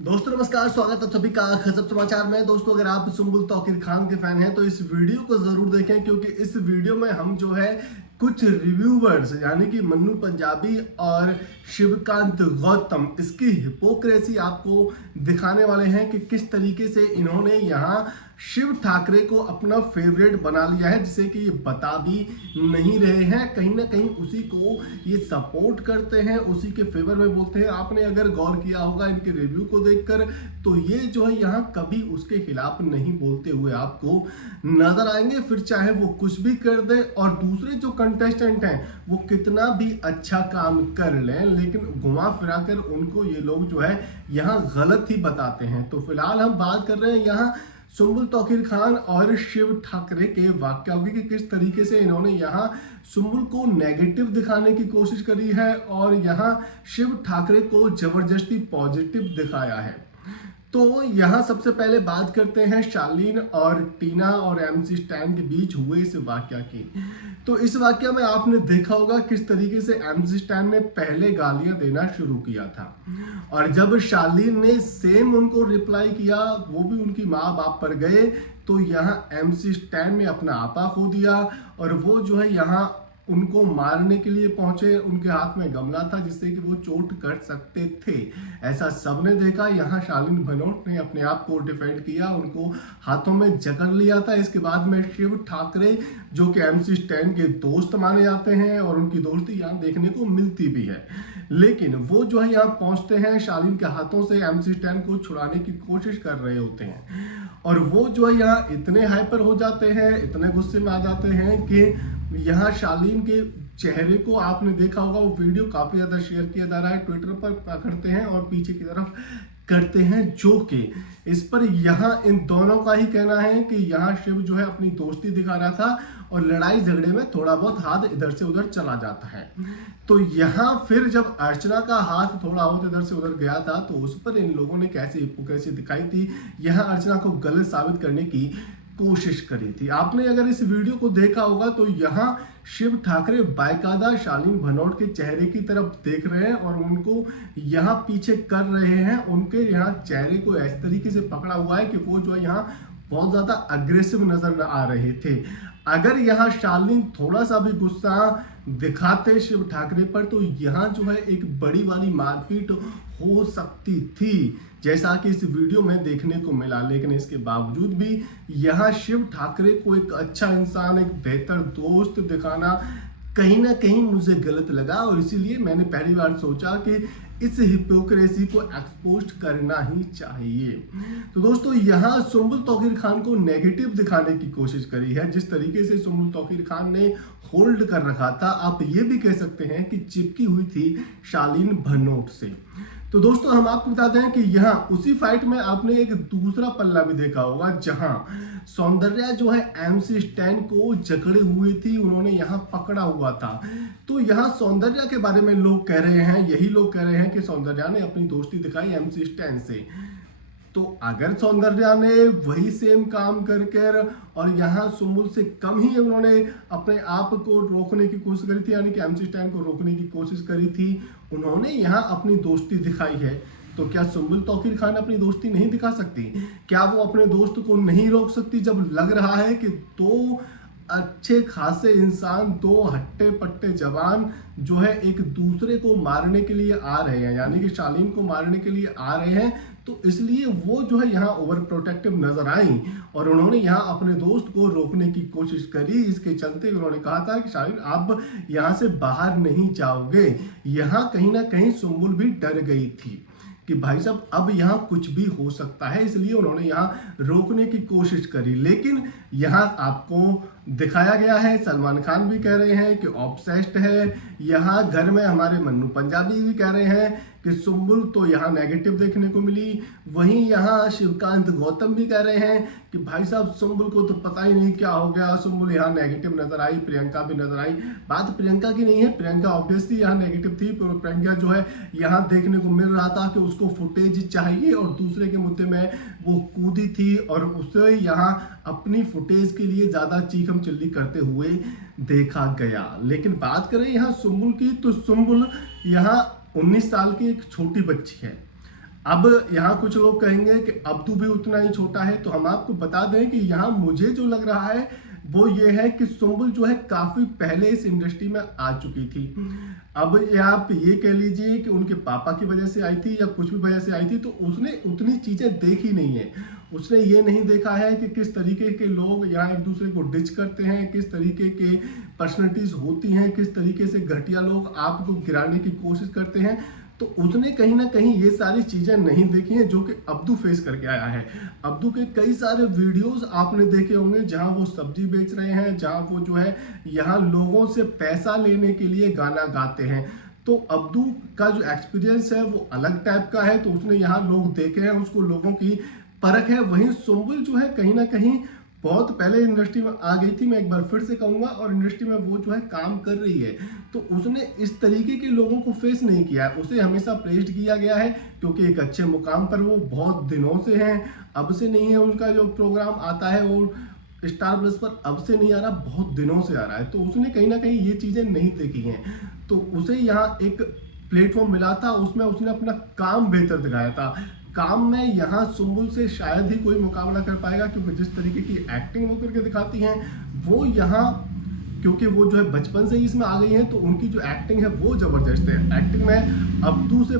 दोस्तों नमस्कार, स्वागत है सभी का गजब समाचार में। दोस्तों अगर आप सुम्बुल तौकीर खान के फैन हैं तो इस वीडियो को जरूर देखें, क्योंकि इस वीडियो में हम जो है कुछ रिव्यूवर्स यानी कि मन्नू पंजाबी और शिवकांत गौतम इसकी हिपोक्रेसी आपको दिखाने वाले हैं कि किस तरीके से इन्होंने यहाँ शिव ठाकरे को अपना फेवरेट बना लिया है, जिसे कि ये बता भी नहीं रहे हैं। कहीं ना कहीं उसी को ये सपोर्ट करते हैं, उसी के फेवर में बोलते हैं। आपने अगर गौर किया होगा इनके रिव्यू को देखकर, तो ये जो है यहाँ कभी उसके खिलाफ नहीं बोलते हुए आपको नजर आएंगे, फिर चाहे वो कुछ भी कर दे और दूसरे जो कंटेस्टेंट हैं वो कितना भी अच्छा काम कर लें, लेकिन घुमा फिरा कर उनको ये लोग जो है यहाँ गलत ही बताते हैं। तो फिलहाल हम बात कर रहे हैं यहाँ सुम्बुल तौकीर खान और शिव ठाकरे के वाकया की, कि किस तरीके से इन्होंने यहाँ सुम्बुल को नेगेटिव दिखाने की कोशिश करी है और यहाँ शिव ठाकरे को जबरदस्ती पॉजिटिव दिखाया है। तो यहाँ सबसे पहले बात करते हैं शालीन और टीना और एमसी स्टैन के बीच हुए इस वाकया की। तो इस वाकया में आपने देखा होगा किस तरीके से एमसी स्टैन ने पहले गालियां देना शुरू किया था, और जब शालीन ने सेम उनको रिप्लाई किया, वो भी उनकी माँ बाप पर गए, तो यहाँ एमसी स्टैन ने अपना आपा खो दिया और वो जो है यहाँ उनको मारने के लिए पहुंचे। उनके हाथ में गमला था जिससे कि वो चोट कर सकते थे, ऐसा सबने देखा। यहाँ शालीन भनोट ने अपने आप को डिफेंड किया, उनको हाथों में जकड़ लिया था। इसके बाद में शिव ठाकरे जो कि एमसी स्टैन के दोस्त माने जाते हैं और उनकी दोस्ती यहाँ देखने को मिलती भी है, लेकिन वो जो है यहाँ पहुंचते हैं, शालीन के हाथों से एमसी स्टैन को छुड़ाने की कोशिश कर रहे होते हैं और वो जो है यहाँ इतने हाइपर हो जाते हैं, इतने गुस्से में आ जाते हैं कि यहाँ शालीन के चेहरे को आपने देखा होगा, वो वीडियो काफी ज्यादा शेयर किया जा रहा है ट्विटर पर, पकड़ते हैं और पीछे की तरफ करते हैं, जो कि इस पर यहाँ इन दोनों का ही कहना है कि यहाँ शिव जो है अपनी दोस्ती दिखा रहा था और लड़ाई झगड़े में थोड़ा बहुत हाथ इधर से उधर चला जाता है। तो यहाँ फिर जब अर्चना का हाथ थोड़ा बहुत इधर से उधर गया था, तो उस पर इन लोगों ने कैसे दिखाई थी, यहाँ अर्चना को गलत साबित करने की कोशिश करी थी। आपने अगर इस वीडियो को देखा होगा तो यहाँ शिव ठाकरे बाकायदा शालीन भनोट के चेहरे की तरफ देख रहे हैं और उनको यहाँ पीछे कर रहे हैं। उनके यहाँ चेहरे को इस तरीके से पकड़ा हुआ है कि वो जो है यहाँ बहुत ज्यादा अग्रेसिव नजर आ रहे थे। अगर यहाँ शालीन थोड़ा सा भी गुस्सा दिखाते शिव ठाकरे पर, तो यहाँ जो है एक बड़ी वाली मारपीट हो सकती थी, जैसा कि इस वीडियो में देखने को मिला। लेकिन इसके बावजूद भी यहाँ शिव ठाकरे को एक अच्छा इंसान, एक बेहतर दोस्त दिखाना कहीं ना कहीं मुझे गलत लगा, और इसीलिए मैंने पहली बार सोचा कि इस हिपोक्रेसी को एक्सपोज करना ही चाहिए। तो दोस्तों यहाँ सुम्बुल तौकीर खान को नेगेटिव दिखाने की कोशिश करी है, जिस तरीके से सुम्बुल तौकीर खान ने होल्ड कर रखा था, आप ये भी कह सकते हैं कि चिपकी हुई थी शालीन भनोट से। तो दोस्तों हम आपको बता दें कि यहाँ उसी फाइट में आपने एक दूसरा पल्ला भी देखा होगा, जहां सौंदर्या जो है एमसी स्टैन को जकड़े हुई थी, उन्होंने यहाँ पकड़ा हुआ था। तो यहाँ सौंदर्या के बारे में लोग कह रहे हैं, यही लोग कह रहे हैं कि सौंदर्या ने अपनी दोस्ती दिखाई एमसी स्टैन से। तो अगर सौंदर्या ने वही सेम काम करके और यहाँ सुम्बुल से कम ही उन्होंने अपने आप को रोकने की कोशिश करी थी, यानी कि एमसी स्टैन को रोकने की कोशिश करी थी, उन्होंने यहाँ अपनी दोस्ती दिखाई है, तो क्या सुम्बुल तौकीर खान अपनी दोस्ती नहीं दिखा सकती? क्या वो अपने दोस्त को नहीं रोक सकती जब लग रहा है कि दो अच्छे खासे इंसान, दो हट्टे पट्टे जवान जो है एक दूसरे को मारने के लिए आ रहे हैं, यानी कि शालीन को मारने के लिए आ रहे हैं, तो इसलिए वो जो है यहाँ ओवर प्रोटेक्टिव नजर आई और उन्होंने यहाँ अपने दोस्त को रोकने की कोशिश करी। इसके चलते उन्होंने कहा था कि शालीन आप यहाँ से बाहर नहीं जाओगे। यहाँ कहीं ना कहीं सुम्बुल भी डर गई थी कि भाई साहब अब यहाँ कुछ भी हो सकता है, इसलिए उन्होंने यहाँ रोकने की कोशिश करी। लेकिन यहाँ आपको दिखाया गया है, सलमान खान भी कह रहे हैं कि ऑब्सेस्ड है, यहाँ घर में हमारे मन्नू पंजाबी भी कह रहे हैं कि सुम्बुल तो यहाँ नेगेटिव देखने को मिली, वहीं यहाँ शिवकांत गौतम भी कह रहे हैं कि भाई साहब सुम्बुल को तो पता ही नहीं क्या हो गया, सुम्बुल यहाँ नेगेटिव नजर आई, प्रियंका भी नजर आई। बात प्रियंका की नहीं है, प्रियंका ऑब्वियसली यहाँ नेगेटिव थी, प्रियंका जो है यहाँ देखने को मिल रहा था कि उसको फुटेज चाहिए और दूसरे के मुद्दे में वो कूदी थी और उसे यहाँ अपनी फुटेज के लिए ज्यादा चीखम चिल्ली करते हुए देखा गया। लेकिन बात करें यहाँ सुम्बुल की, तो सुम्बुल यहाँ 19 साल की एक छोटी बच्ची है। अब यहाँ कुछ लोग कहेंगे कि अब्दू भी उतना ही छोटा है, तो हम आपको बता दें कि यहाँ मुझे जो लग रहा है वो ये है कि सुम्बुल जो है काफी पहले इस इंडस्ट्री में आ चुकी थी। अब ये आप ये कह लीजिए कि उनके पापा की वजह से आई थी या कुछ भी वजह से आई थी, तो उसने उतनी चीजें देखी नहीं है। उसने ये नहीं देखा है कि किस तरीके के लोग यहाँ एक दूसरे को डिच करते हैं, किस तरीके के पर्सनैलिटीज होती हैं, किस तरीके से घटिया लोग आपको गिराने की कोशिश करते हैं। तो उसने कहीं ना कहीं ये सारी चीजें नहीं देखी हैं जो कि अब्दू फेस करके आया है। अब्दू के कई सारे वीडियोस आपने देखे होंगे जहां वो सब्जी बेच रहे हैं, जहां वो जो है यहाँ लोगों से पैसा लेने के लिए गाना गाते हैं। तो अब्दू का जो एक्सपीरियंस है वो अलग टाइप का है, तो उसने यहाँ लोग देखे हैं, उसको लोगों की परख है। वहीं सुम्बुल जो है कहीं ना कहीं बहुत पहले इंडस्ट्री में आ गई थी, मैं एक बार फिर से कहूंगा, और इंडस्ट्री में वो जो है काम कर रही है। तो उसने इस तरीके के लोगों को फेस नहीं किया है। उसे हमेशा प्रेज्ड किया गया है क्योंकि एक अच्छे मुकाम पर वो बहुत दिनों से हैं, अब से नहीं है। उनका जो प्रोग्राम आता है वो स्टार प्लस पर अब से नहीं आ रहा, बहुत दिनों से आ रहा है। तो उसने कहीं ना कहीं ये चीजें नहीं देखी हैं, तो उसे यहाँ एक प्लेटफॉर्म मिला था, उसमें उसने अपना काम बेहतर दिखाया था। काम में यहाँ सुम्बुल से शायद ही कोई मुकाबला कर पाएगा, क्योंकि जिस तरीके की एक्टिंग वो करके दिखाती हैं वो यहाँ, क्योंकि वो जो है बचपन से ही इसमें आ गई हैं, तो उनकी जो एक्टिंग है वो जबरदस्त है। एक्टिंग में अब्दू से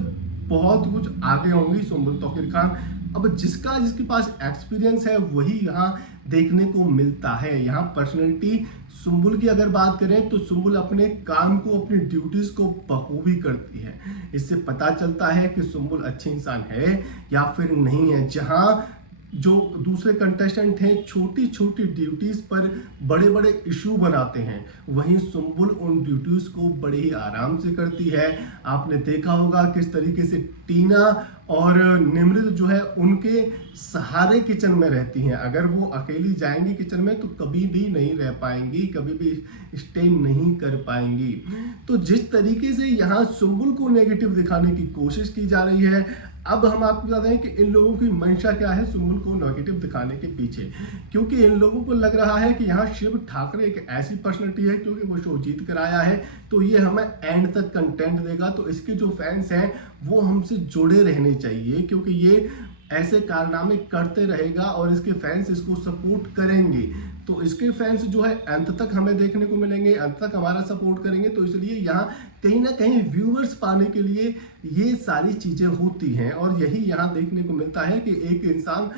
बहुत कुछ आगे होंगी सुम्बुल तौकीर खान। अब जिसके पास एक्सपीरियंस है वही यहाँ देखने को मिलता है। यहाँ पर्सनैलिटी सुम्बुल की अगर बात करें तो सुम्बुल अपने काम को, अपनी ड्यूटीज को बखूबी करती है। इससे पता चलता है कि सुम्बुल अच्छी इंसान है या फिर नहीं है। जहाँ जो दूसरे कंटेस्टेंट हैं छोटी छोटी ड्यूटीज पर बड़े बड़े इशू बनाते हैं, वहीं सुम्बुल उन ड्यूटीज को बड़े ही आराम से करती है। आपने देखा होगा किस तरीके से टीना और निमृत जो है उनके सहारे किचन में रहती हैं। अगर वो अकेली जाएंगी किचन में तो कभी भी नहीं रह पाएंगी, कभी भी स्टे नहीं कर पाएंगी। तो जिस तरीके से यहाँ सुम्बुल को नेगेटिव दिखाने की कोशिश की जा रही है, अब हम आपको बता दें कि इन लोगों की मंशा क्या है सुम्बुल को नेगेटिव दिखाने के पीछे। क्योंकि इन लोगों को लग रहा है कि यहाँ शिव ठाकरे एक ऐसी पर्सनैलिटी है, क्योंकि वो शो जीत कर आया है तो ये हमें एंड तक कंटेंट देगा, तो इसके जो फैंस हैं वो हमसे जुड़े रहने चाहिए, क्योंकि ये ऐसे कारनामे करते रहेगा और इसके फैंस इसको सपोर्ट करेंगे। तो इसके फैंस जो है अंत तक हमें देखने को मिलेंगे, अंत तक हमारा सपोर्ट करेंगे। तो इसलिए यहाँ कहीं ना कहीं व्यूअर्स पाने के लिए ये सारी चीजें होती हैं, और यही यहाँ देखने को मिलता है कि एक इंसान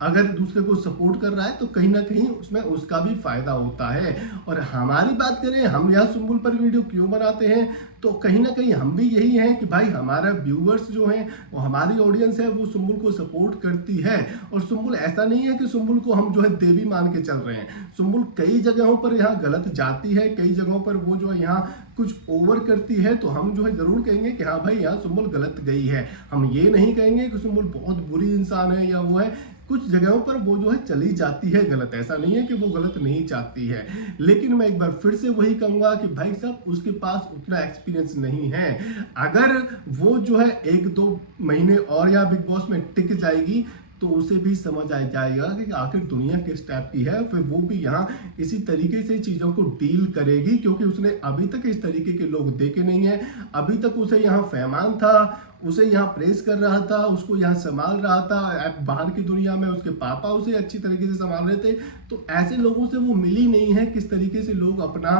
अगर दूसरे को सपोर्ट कर रहा है तो कहीं ना कहीं उसमें उसका भी फायदा होता है। और हमारी बात करें, हम यहाँ सुम्बुल पर वीडियो क्यों बनाते हैं, तो कहीं ना कहीं हम भी यही हैं कि भाई हमारा व्यूअर्स जो हैं, वो हमारी ऑडियंस है, वो सुम्बुल को सपोर्ट करती है। और सुम्बुल ऐसा नहीं है कि सुम्बुल को हम जो है देवी मान के चल रहे हैं। सुम्बुल कई जगहों पर यहाँ गलत जाती है, कई जगहों पर वो जो है यहाँ कुछ ओवर करती है, तो हम जो है जरूर कहेंगे कि हाँ भाई यहाँ सुम्बुल गलत गई है। हम ये नहीं कहेंगे कि सुम्बुल बहुत बुरी इंसान है या वो है, कुछ जगहों पर वो जो है चली जाती है गलत, ऐसा नहीं है कि वो गलत नहीं चाहती है। लेकिन मैं एक बार फिर से वही कहूंगा कि भाई साहब उसके पास उतना एक्सपीरियंस नहीं है। अगर वो जो है 1-2 महीने और या बिग बॉस में टिक जाएगी तो उसे भी समझ आ जाएगा कि आखिर दुनिया किस टाइप की है, फिर वो भी यहाँ इसी तरीके से चीज़ों को डील करेगी, क्योंकि उसने अभी तक इस तरीके के लोग देखे नहीं है। अभी तक उसे यहाँ फैमान था, उसे यहाँ प्रेस कर रहा था, उसको यहाँ संभाल रहा था, बाहर की दुनिया में उसके पापा उसे अच्छी तरीके से संभाल रहे थे। तो ऐसे लोगों से वो मिली नहीं है, किस तरीके से लोग अपना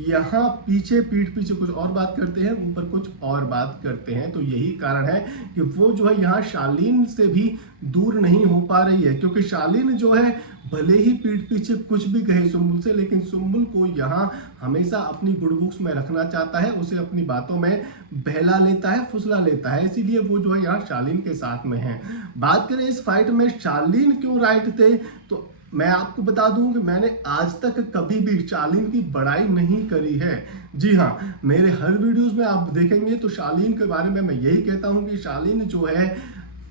यहाँ पीछे पीठ पीछे कुछ और बात करते हैं, ऊपर कुछ और बात करते हैं। तो यही कारण है कि वो जो है यहाँ शालीन से भी दूर नहीं हो पा रही है, क्योंकि शालीन जो है भले ही पीठ पीछे कुछ भी कहे सुम्बुल से, लेकिन सुम्बुल को यहाँ हमेशा अपनी गुड बुक्स में रखना चाहता है, उसे अपनी बातों में बहला लेता है, फुसला लेता है, इसीलिए वो जो है यहाँ शालीन के साथ में है। बात करें इस फाइट में शालीन क्यों राइट थे, तो मैं आपको बता दूं कि मैंने आज तक कभी भी शालीन की बड़ाई नहीं करी है। जी हाँ, मेरे हर वीडियोस में आप देखेंगे तो शालीन के बारे में मैं यही कहता हूं कि शालीन जो है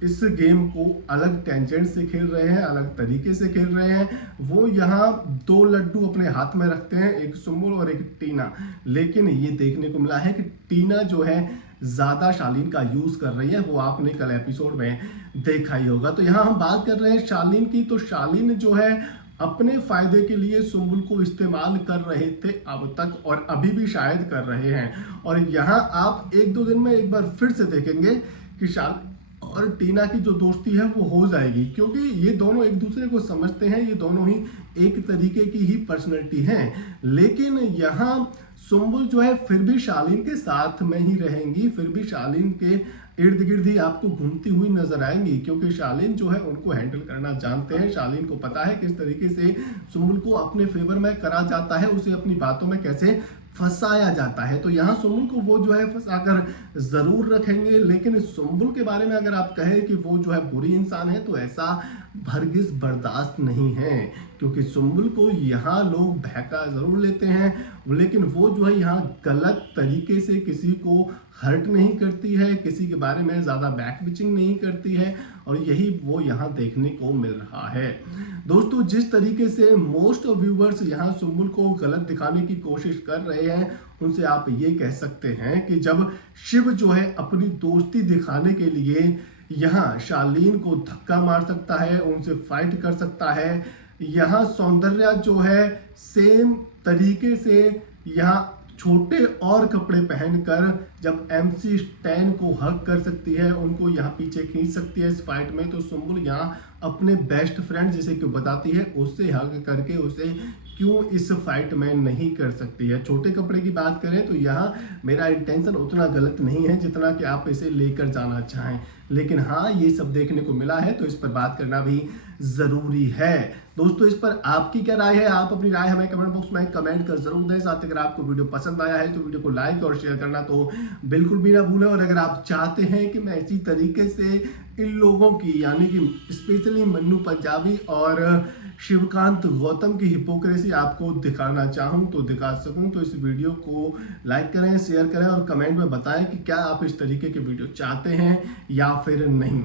इस गेम को अलग टेंजेंट से खेल रहे हैं, अलग तरीके से खेल रहे हैं। वो यहाँ 2 लड्डू अपने हाथ में रखते हैं, एक सुम्बुल और एक टीना, लेकिन ये देखने को मिला है कि टीना जो है ज्यादा शालीन का यूज कर रही है, वो आपने कल एपिसोड में देखा ही होगा। तो यहाँ हम बात कर रहे हैं शालीन की, तो शालीन जो है अपने फायदे के लिए सुम्बुल को इस्तेमाल कर रहे थे अब तक, और अभी भी शायद कर रहे हैं। और यहाँ आप 1-2 दिन में एक बार फिर से देखेंगे कि और टीना की जो दोस्ती है वो हो जाएगी, क्योंकि ये दोनों एक दूसरे को समझते हैं, ये दोनों ही एक तरीके की ही पर्सनैलिटी हैं। लेकिन यहाँ सुम्बुल जो है फिर भी शालीन के साथ में ही रहेंगी, फिर भी शालीन के इर्द गिर्द ही आपको घूमती हुई नजर आएंगी, क्योंकि शालीन जो है उनको हैंडल करना जानते हैं। शालीन को पता है किस तरीके से सुम्बुल को अपने फेवर में करा जाता है, उसे अपनी बातों में कैसे फंसाया जाता है। तो यहाँ सुम्बुल को वो जो है फंसाकर जरूर रखेंगे। लेकिन सुम्बुल के बारे में अगर आप कहें कि वो जो है बुरी इंसान है, तो ऐसा हरगिज बर्दाश्त नहीं है, क्योंकि सुम्बुल को यहाँ लोग बहका जरूर लेते हैं, लेकिन वो जो है यहाँ गलत तरीके से किसी को हर्ट नहीं करती है, किसी के बारे में ज़्यादा बैक बिचिंग नहीं करती है, और यही वो यहाँ देखने को मिल रहा है। दोस्तों, जिस तरीके से मोस्ट ऑफ व्यूवर्स यहाँ सुम्बुल को गलत दिखाने की कोशिश कर रहे हैं, उनसे आप ये कह सकते हैं कि जब शिव जो है अपनी दोस्ती दिखाने के लिए यहाँ शालीन को धक्का मार सकता है, उनसे फाइट कर सकता है, यहाँ सौंदर्या जो है सेम तरीके से यहाँ छोटे और कपड़े पहनकर जब MC स्टैन को हक कर सकती है, उनको यहाँ पीछे खींच सकती है इस फाइट में, तो सुम्बुल यहाँ अपने बेस्ट फ्रेंड जिसे क्यों बताती है उससे हक करके उसे क्यों इस फाइट में नहीं कर सकती है। छोटे कपड़े की बात करें तो यहाँ मेरा इंटेंशन उतना गलत नहीं है जितना कि आप इसे लेकर जाना चाहें, लेकिन हाँ ये सब देखने को मिला है तो इस पर बात करना भी ज़रूरी है। दोस्तों, इस पर आपकी क्या राय है? आप अपनी राय हमें कमेंट बॉक्स में कमेंट कर जरूर दें। साथ ही अगर आपको वीडियो पसंद आया है तो वीडियो को लाइक और शेयर करना तो बिल्कुल भी ना भूलें। और अगर आप चाहते हैं कि मैं इसी तरीके से इन लोगों की यानी कि स्पेशली मन्नू पंजाबी और शिवकांत गौतम की हिपोक्रेसी आपको दिखाना चाहूँ तो दिखा सकूँ, तो इस वीडियो को लाइक करें, शेयर करें और कमेंट में बताएं कि क्या आप इस तरीके के वीडियो चाहते हैं या फिर नहीं।